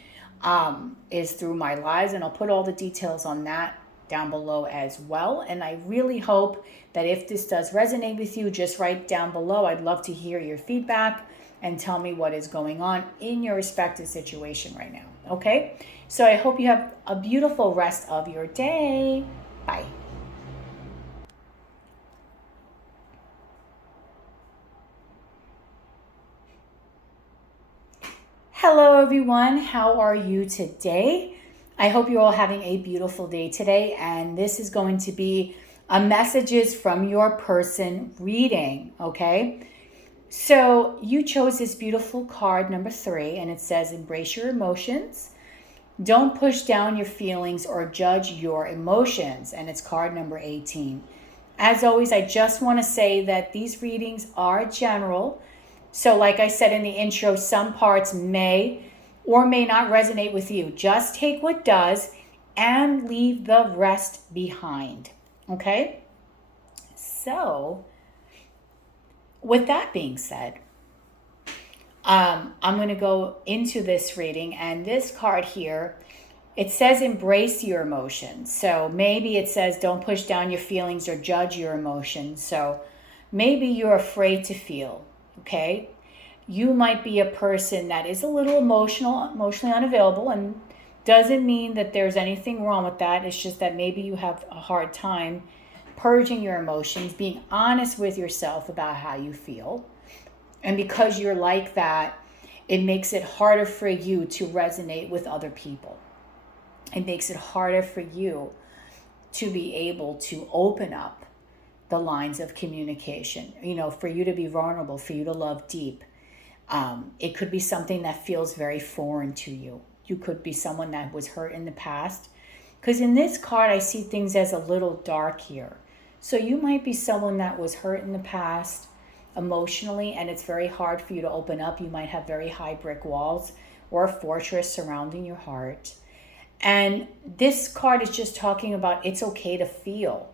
is through my lives. And I'll put all the details on that down below as well. And I really hope that if this does resonate with you, just write down below. I'd love to hear your feedback and tell me what is going on in your respective situation right now. Okay? So I hope you have a beautiful rest of your day. Bye. Hello everyone, how are you today? I hope you're all having a beautiful day today, and this is going to be a messages from your person reading, okay? So you chose this beautiful card, number 3, and it says, embrace your emotions. Don't push down your feelings or judge your emotions. And it's card number 18. As always, I just want to say that these readings are general. So like I said in the intro, some parts may or may not resonate with you. Just take what does and leave the rest behind. Okay? So, with that being said, I'm going to go into this reading, and this card here, it says embrace your emotions. So maybe it says don't push down your feelings or judge your emotions. So maybe you're afraid to feel, okay? You might be a person that is a little emotionally unavailable, and doesn't mean that there's anything wrong with that. It's just that maybe you have a hard time purging your emotions, being honest with yourself about how you feel. And because you're like that, it makes it harder for you to resonate with other people. It makes it harder for you to be able to open up the lines of communication, for you to be vulnerable, for you to love deep. It could be something that feels very foreign to you. You could be someone that was hurt in the past. Because in this card, I see things as a little dark here. So you might be someone that was hurt in the past emotionally, and it's very hard for you to open up. You might have very high brick walls or a fortress surrounding your heart. And this card is just talking about it's okay to feel,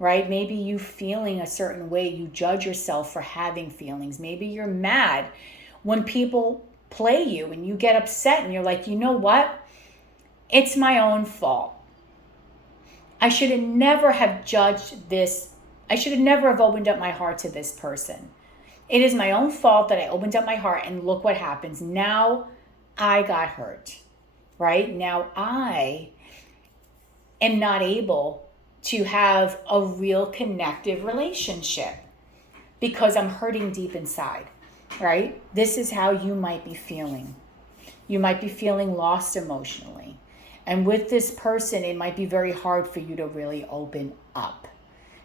right? Maybe you feeling a certain way, you judge yourself for having feelings. Maybe you're mad when people play you and you get upset and you're like, you know what? It's my own fault. I should have never have judged this. I should have never have opened up my heart to this person. It is my own fault that I opened up my heart, and look what happens. Now I got hurt, right? Now I am not able to have a real connective relationship because I'm hurting deep inside, right? This is how you might be feeling. You might be feeling lost emotionally. And with this person, it might be very hard for you to really open up.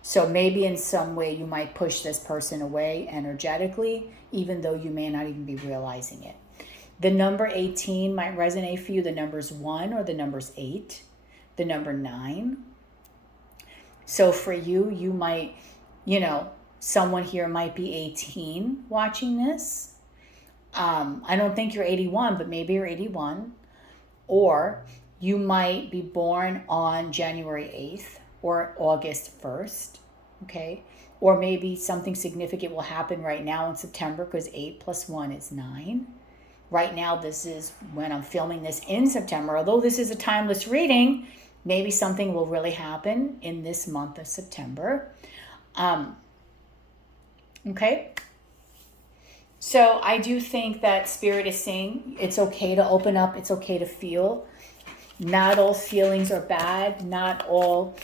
So maybe in some way you might push this person away energetically, even though you may not even be realizing it. The number 18 might resonate for you. The number's 1 or the number's 8. The number 9. So for you, you might, someone here might be 18 watching this. I don't think you're 81, but maybe you're 81. Or you might be born on January 8th or August 1st, okay? Or maybe something significant will happen right now in September, because 8 plus 1 is 9. Right now, this is when I'm filming this in September. Although this is a timeless reading, maybe something will really happen in this month of September. Okay? So I do think that Spirit is saying it's okay to open up. It's okay to feel. Not all feelings are bad. Not all,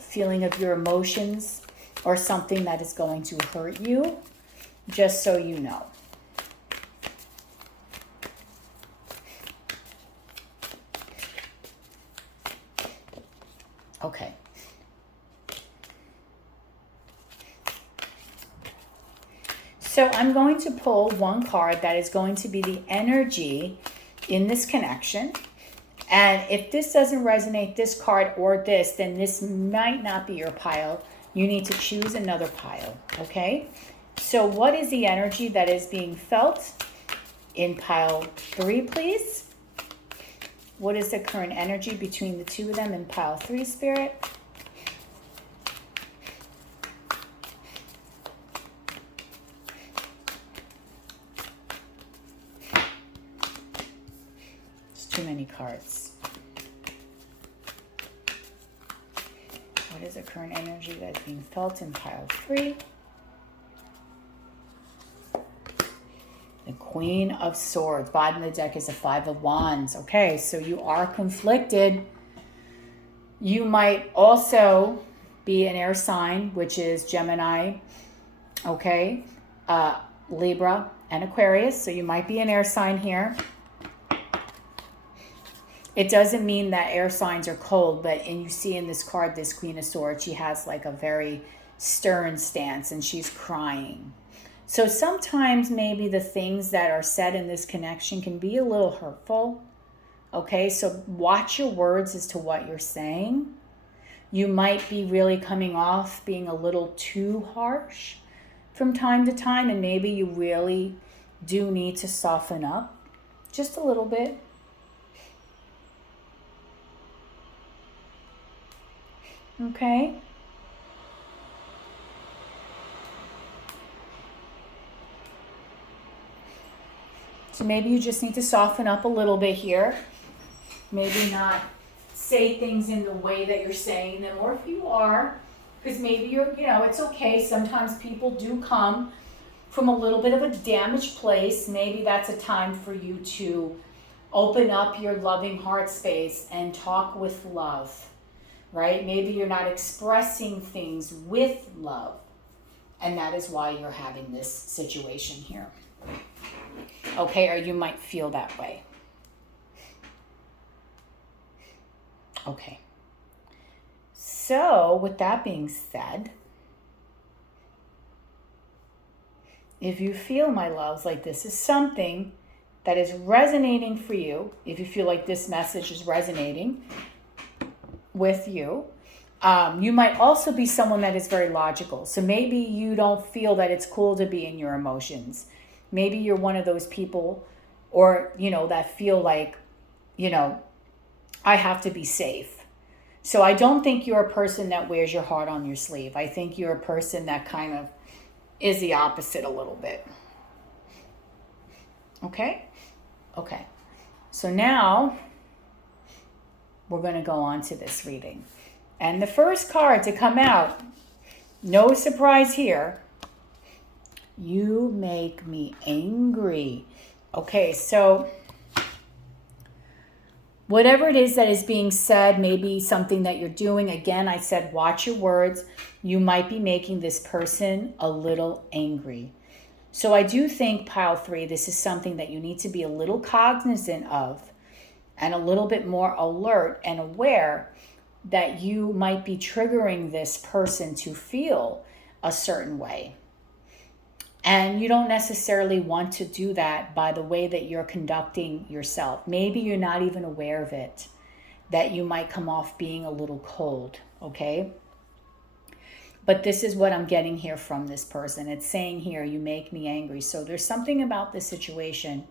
feeling of your emotions or something that is going to hurt you. Just so you know. Okay. So I'm going to pull one card that is going to be the energy in this connection. And if this doesn't resonate, this card or this, then this might not be your pile. You need to choose another pile, okay? So what is the energy that is being felt in pile 3, please? What is the current energy between the two of them in pile 3, Spirit? It's too many cards. What is the current energy that's being felt in pile 3? The Queen of Swords. Bottom of the deck is the 5 of Wands. Okay, so you are conflicted. You might also be an air sign, which is Gemini, okay, Libra, and Aquarius. So you might be an air sign here. It doesn't mean that air signs are cold, and you see in this card, this Queen of Swords, she has like a very stern stance and she's crying. So sometimes maybe the things that are said in this connection can be a little hurtful, Okay, so watch your words as to what you're saying. You might be really coming off being a little too harsh from time to time, and maybe you really do need to soften up just a little bit. Okay? So maybe you just need to soften up a little bit here. Maybe not say things in the way that you're saying them, or if you are, because maybe you're, it's okay. Sometimes people do come from a little bit of a damaged place. Maybe that's a time for you to open up your loving heart space and talk with love, right? Maybe you're not expressing things with love, and that is why you're having this situation here. Okay, or you might feel that way. Okay. So, with that being said, if you feel, my loves, like this is something that is resonating for you, if you feel like this message is resonating with you, you might also be someone that is very logical. So maybe you don't feel that it's cool to be in your emotions. Maybe you're one of those people, or, that feel like, I have to be safe. So I don't think you're a person that wears your heart on your sleeve. I think you're a person that kind of is the opposite a little bit. Okay? Okay. So now we're going to go on to this reading. And the first card to come out, no surprise here, you make me angry. Okay, so whatever it is that is being said, maybe something that you're doing, again, I said watch your words. You might be making this person a little angry. So I do think, pile 3, this is something that you need to be a little cognizant of and a little bit more alert and aware that you might be triggering this person to feel a certain way. And you don't necessarily want to do that by the way that you're conducting yourself. Maybe you're not even aware of it, that you might come off being a little cold, okay? But this is what I'm getting here from this person. It's saying here, you make me angry. So there's something about this situation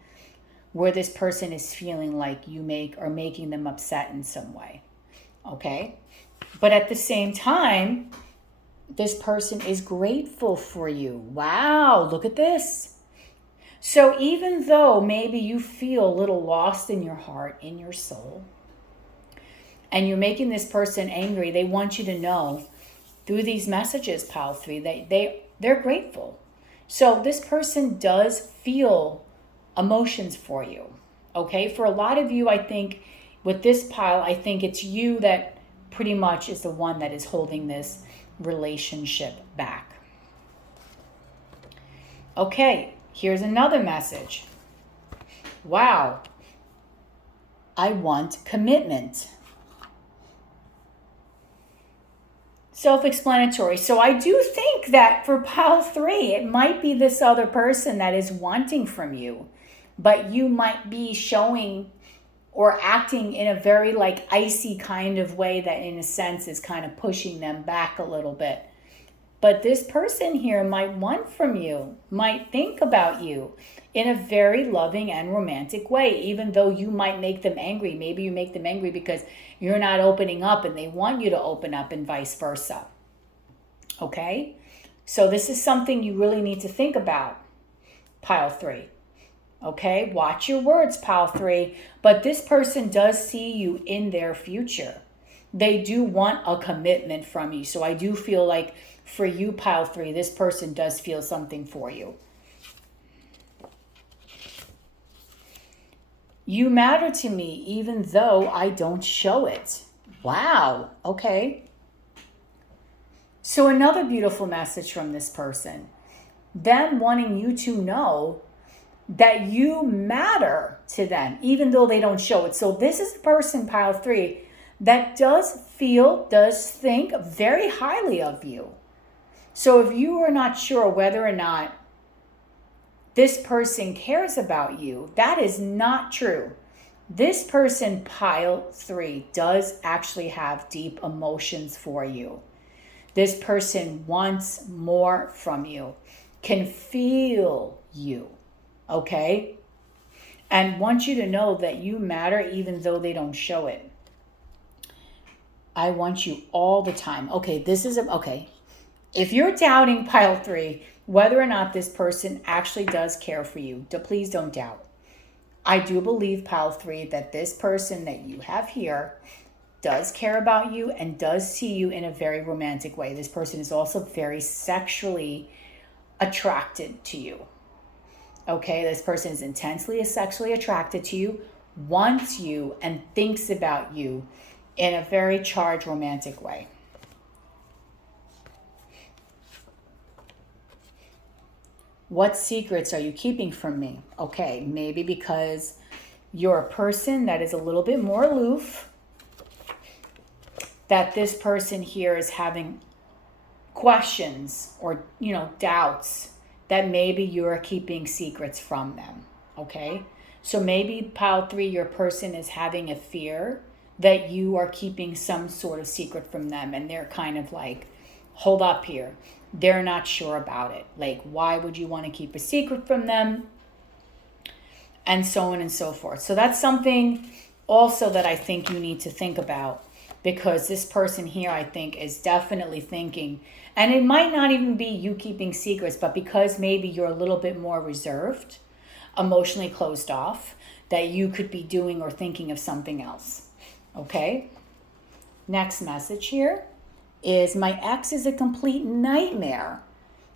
where this person is feeling like you are making them upset in some way, okay? But at the same time, this person is grateful for you. Wow, look at this. So even though maybe you feel a little lost in your heart, in your soul, and you're making this person angry, they want you to know through these messages, pile 3, they're grateful. So this person does feel emotions for you. Okay, for a lot of you, I think with this pile, I think it's you that pretty much is the one that is holding this relationship back. Okay, here's another message. Wow, I want commitment. Self-explanatory. So I do think that for pile 3, it might be this other person that is wanting from you, but you might be showing or acting in a very like icy kind of way that in a sense is kind of pushing them back a little bit. But this person here might want from you, might think about you in a very loving and romantic way, even though you might make them angry. Maybe you make them angry because you're not opening up and they want you to open up, and vice versa. Okay? So this is something you really need to think about, pile 3. Okay, watch your words, pile 3. But this person does see you in their future. They do want a commitment from you. So I do feel like for you, pile 3, this person does feel something for you. You matter to me even though I don't show it. Wow, okay. So another beautiful message from this person. Them wanting you to know that you matter to them, even though they don't show it. So this is the person, pile 3, that does think very highly of you. So if you are not sure whether or not this person cares about you, that is not true. This person, pile 3, does actually have deep emotions for you. This person wants more from you, can feel you, okay? And wants you to know that you matter even though they don't show it. I want you all the time. Okay, okay. If you're doubting, pile 3, whether or not this person actually does care for you, please don't doubt. I do believe, pile 3, that this person that you have here does care about you and does see you in a very romantic way. This person is also very sexually attracted to you. Okay, this person is intensely sexually attracted to you, wants you, and thinks about you in a very charged romantic way. What secrets are you keeping from me? Okay, maybe because you're a person that is a little bit more aloof, that this person here is having questions or, doubts that maybe you're keeping secrets from them, okay? So maybe, pile 3, your person is having a fear that you are keeping some sort of secret from them, and they're kind of like, hold up here. They're not sure about it. Like, why would you want to keep a secret from them? And so on and so forth. So that's something also that I think you need to think about, because this person here, I think, is definitely thinking, and it might not even be you keeping secrets, but because maybe you're a little bit more reserved, emotionally closed off, that you could be doing or thinking of something else. Okay? Next message here is, my ex is a complete nightmare.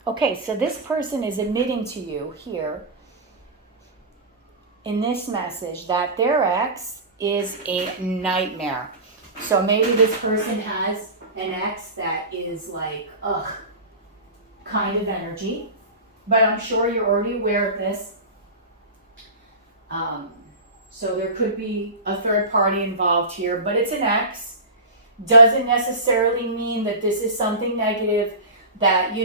Okay, so this person is admitting to you here in this message that their ex is a nightmare. So maybe this person has an ex that is like, kind of energy. But I'm sure you're already aware of this. So there could be a third party involved here, but it's an ex. Doesn't necessarily mean that this is something negative, that,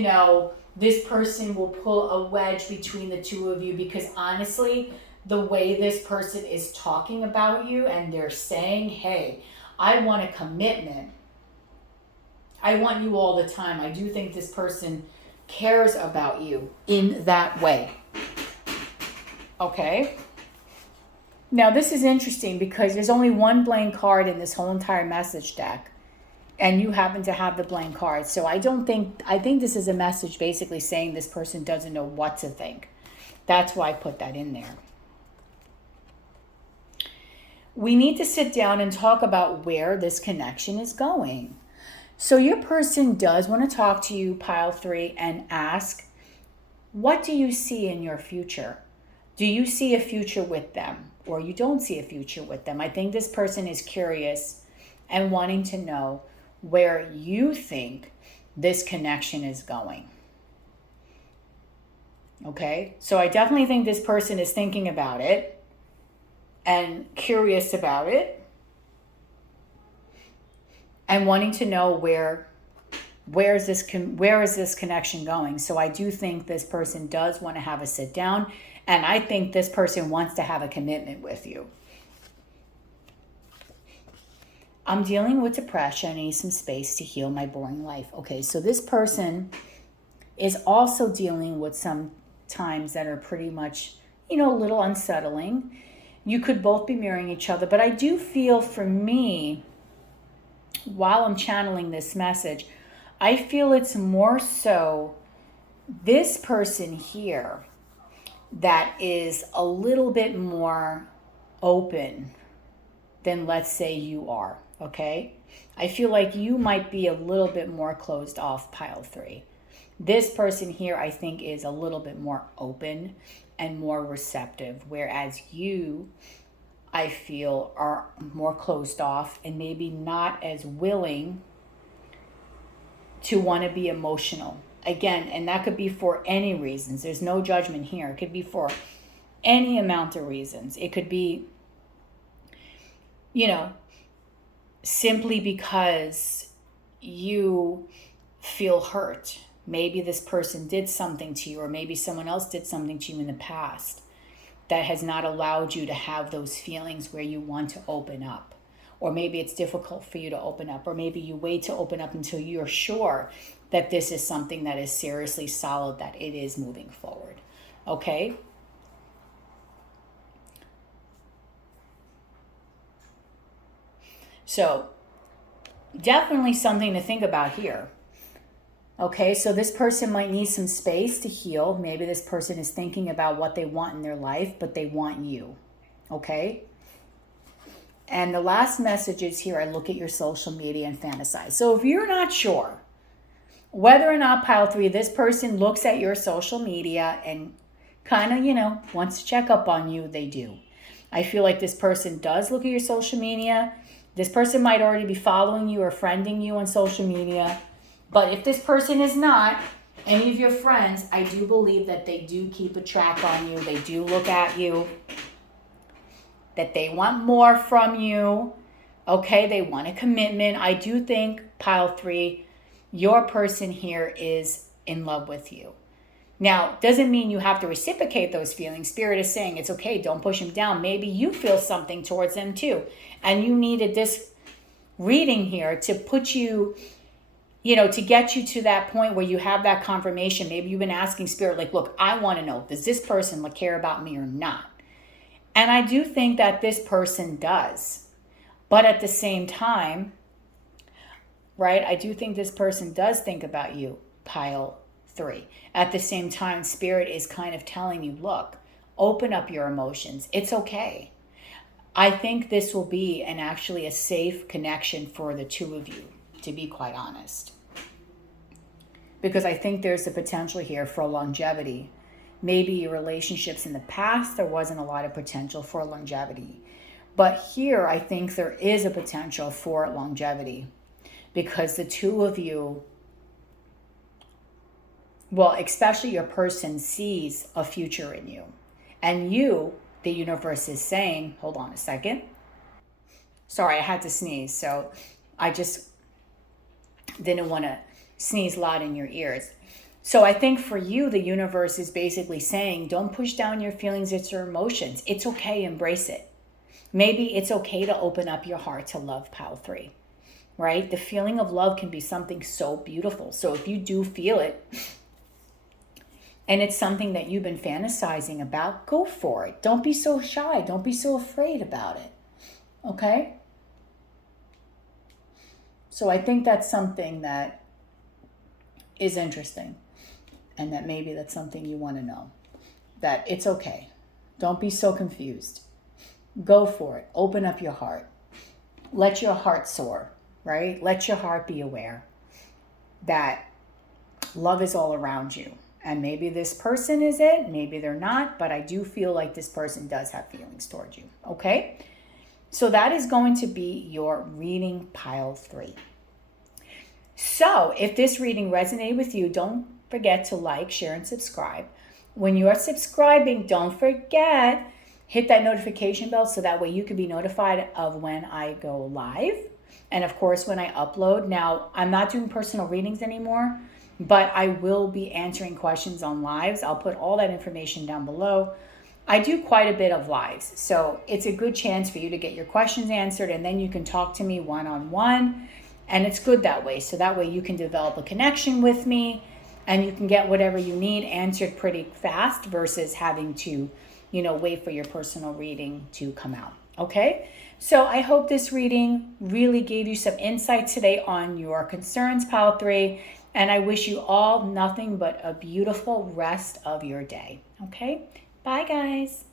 this person will pull a wedge between the two of you, because honestly, the way this person is talking about you, and they're saying, hey, I want a commitment. I want you all the time. I do think this person cares about you in that way. Okay? Now, this is interesting because there's only one blank card in this whole entire message deck, and you happen to have the blank card. So I think this is a message basically saying this person doesn't know what to think. That's why I put that in there. We need to sit down and talk about where this connection is going. So your person does want to talk to you, pile 3, and ask, what do you see in your future? Do you see a future with them, or you don't see a future with them? I think this person is curious and wanting to know where you think this connection is going. Okay? So I definitely think this person is thinking about it and curious about it and wanting to know where is this connection going. So I do think this person does want to have a sit down, and I think this person wants to have a commitment with you. I'm dealing with depression. I need some space to heal my boring life. Okay, so this person is also dealing with some times that are pretty much, a little unsettling. You could both be mirroring each other, but I do feel, for me, while I'm channeling this message, I feel it's more so this person here that is a little bit more open than, let's say, you are, okay? I feel like you might be a little bit more closed off, pile 3. This person here, I think, is a little bit more open and more receptive, whereas you, I feel, are more closed off and maybe not as willing to want to be emotional. Again, and that could be for any reasons. There's no judgment here. It could be for any amount of reasons. It could be, simply because you feel hurt. Maybe this person did something to you, or maybe someone else did something to you in the past. that has not allowed you to have those feelings where you want to open up. Or maybe it's difficult for you to open up, or maybe you wait to open up until you're sure that this is something that is seriously solid, that it is moving forward. Okay? So, definitely something to think about here. Okay, so this person might need some space to heal. Maybe this person is thinking about what they want in their life, but they want you. Okay? And the last message is here, I look at your social media and fantasize. So if you're not sure whether or not, pile 3, this person looks at your social media and kind of, wants to check up on you, they do. I feel like this person does look at your social media. This person might already be following you or friending you on social media. But if this person is not any of your friends, I do believe that they do keep a track on you. They do look at you. That they want more from you. Okay, they want a commitment. I do think, pile 3, your person here is in love with you. Now, doesn't mean you have to reciprocate those feelings. Spirit is saying it's okay, don't push them down. Maybe you feel something towards them too. And you needed this reading here to put you, to get you to that point where you have that confirmation. Maybe you've been asking Spirit, like, look, I want to know, does this person care about me or not? And I do think that this person does. But at the same time, right, I do think this person does think about you, pile 3. At the same time, Spirit is kind of telling you, look, open up your emotions. It's okay. I think this will be actually a safe connection for the two of you, to be quite honest. Because I think there's the potential here for longevity. Maybe your relationships in the past, there wasn't a lot of potential for longevity. But here, I think there is a potential for longevity. Because the two of you, well, especially your person, sees a future in you. And you, the universe is saying, hold on a second. Sorry, I had to sneeze. So I just didn't want to sneeze loud in your ears. So I think for you, the universe is basically saying, don't push down your feelings, it's your emotions. It's okay, embrace it. Maybe it's okay to open up your heart to love, pile 3, right? The feeling of love can be something so beautiful. So if you do feel it, and it's something that you've been fantasizing about, go for it. Don't be so shy. Don't be so afraid about it. Okay? So I think that's something that is interesting. And that maybe that's something you want to know. That it's okay. Don't be so confused. Go for it. Open up your heart. Let your heart soar, right? Let your heart be aware that love is all around you. And maybe this person is it, maybe they're not, but I do feel like this person does have feelings towards you, okay? So that is going to be your reading, pile 3. So if this reading resonated with you, don't forget to like, share, and subscribe. When you are subscribing, don't forget, hit that notification bell so that way you can be notified of when I go live. And of course, when I upload. Now, I'm not doing personal readings anymore, but I will be answering questions on lives. I'll put all that information down below. I do quite a bit of lives, so it's a good chance for you to get your questions answered, and then you can talk to me one-on-one, and it's good that way. So that way you can develop a connection with me, and you can get whatever you need answered pretty fast versus having to, wait for your personal reading to come out, okay? So I hope this reading really gave you some insight today on your concerns, pile 3, and I wish you all nothing but a beautiful rest of your day, okay? Bye, guys.